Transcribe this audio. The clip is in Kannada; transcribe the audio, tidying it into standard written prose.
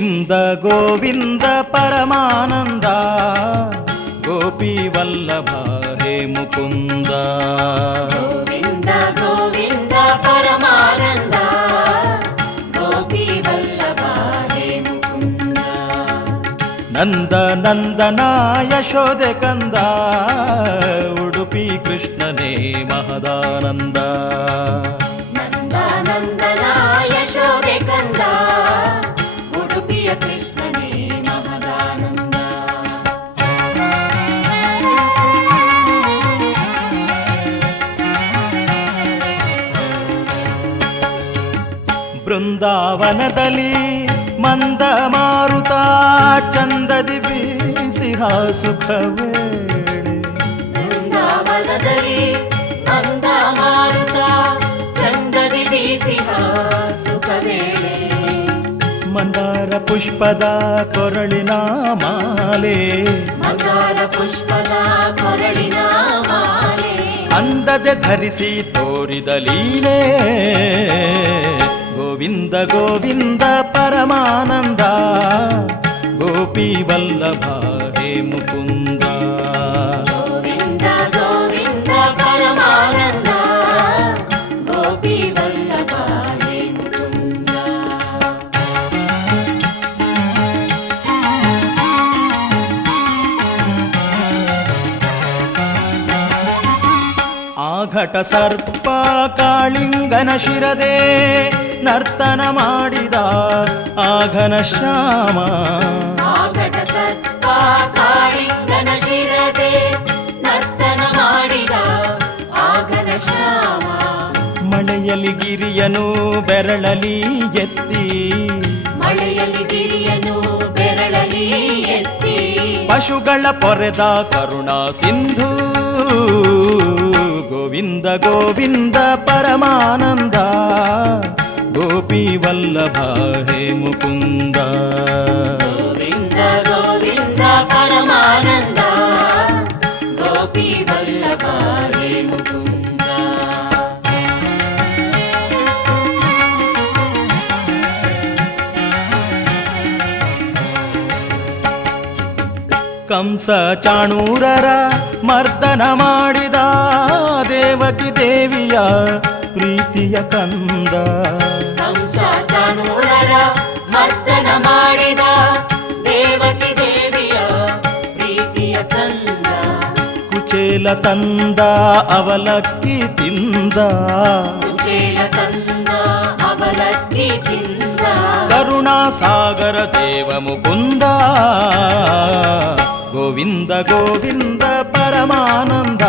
ಗೋವಿಂದ ಗೋವಿಂದ ಪರಮಾನಂದ ಗೋಪಿ ವಲ್ಲಭ ಹೇ ಮುಕುಂದ. ಗೋವಿಂದ ಗೋವಿಂದ ಪರಮಾನಂದ ಗೋಪಿ ವಲ್ಲಭ ಹೇ ಮುಕುಂದ. ನಂದ ನಂದನ ಯಶೋದೆ ಕಂದ ಉಡುಪಿ ಕೃಷ್ಣನೇ ಮಹದಾನಂದ. ನಂದ ನಂದನ ಯಶೋದೆ ಕಂದ ಉಡುಪಿಯ ಕೃಷ್ಣನೇ ಮಹದಾನಂದ. ಬೃಂದಾವನದಲ್ಲಿ ಮಂದ ಮಾರುತ ಚಂದದಿ ಬೀಸಿಹ ಸುಖವೇಳೆ. ಬೃಂದಾವನದಲ್ಲಿ ಮಂದ ಮಾರುತ ಚಂದದಿ ಬೀಸಿಹ ಸುಖವೇಳೆ. ಮಂದಾರ ಪುಷ್ಪದ ಕೊರಳಿನ ಮಾಲೆ ಮಂದಾರ ಪುಷ್ಪದ ಕೊರಳಿನ ಮಾಲೆ. ಅಂದದೆ ಧರಿಸಿ ತೋರಿದ ಲೀಲೆ ಗೋವಿಂದ ಗೋವಿಂದ ಪರಮಾನಂದ ಗೋಪಿ ವಲ್ಲಭ ಹೇ ಮುಕುಂದ. ಗೋವಿಂದ ಗೋವಿಂದ ಪರಮಾನಂದ ಗೋಪಿ ವಲ್ಲಭ ಹೇ ಮುಕುಂದ. ಆಘಟ ಸರ್ಪ ಕಾಳಿಂಗನ ಶಿರದೆ ನರ್ತನ ಮಾಡಿದ ಆಘನ ಶ್ಯಾಮ. ಆಘಟ ಸರ್ಪ ಕಾಳಿಂಗನ ಶಿರದೆ ನರ್ತನ ಮಾಡಿದ ಆಘನ ಶ್ಯಾಮ. ಮಳೆಯಲ್ಲಿ ಗಿರಿಯನು ಬೆರಳಲಿ ಎತ್ತಿ ಮಳೆಯಲ್ಲಿ ಗಿರಿಯನು ಬೆರಳಲಿ ಎತ್ತಿ. ಪಶುಗಳ ಪೊರೆದ ಕರುಣಾ ಸಿಂಧು ಗೋವಿಂದ ಗೋವಿಂದ ಪರಮಾನಂದ ಗೋಪಿ ವಲ್ಲಭ ಹೇ ಮುಕುಂದ. ಗೋವಿಂದ ಗೋವಿಂದ ಪರಮಾನಂದ ಗೋಪಿ ವಲ್ಲಭ ಹೇ ಮುಕುಂದ. ಕಂಸ ಚಾಣೂರರ ಮರ್ದನ ಮಾಡಿದ ದೇವಕಿ ದೇವಿಯ ಪ್ರೀತಿಯ ಕಂದ. ಕಂಸ ಚಾಣೂರರ ಮರ್ದನ ಮಾಡಿದ ದೇವಕಿ ದೇವಿಯ ಪ್ರೀತಿಯ ಕಂದ. ಕುಚೇಲ ತಂದ ಅವಲಕ್ಕಿ ತಿಂದ ಕುಚೇಲ ತಂದ ಅವಲಕ್ಕಿ ತಿಂದ. ಕರುಣಾ ಸಾಗರ ದೇವ ಮುಕುಂದ ಗೋವಿಂದ ಗೋವಿಂದ ಪರಮಾನಂದ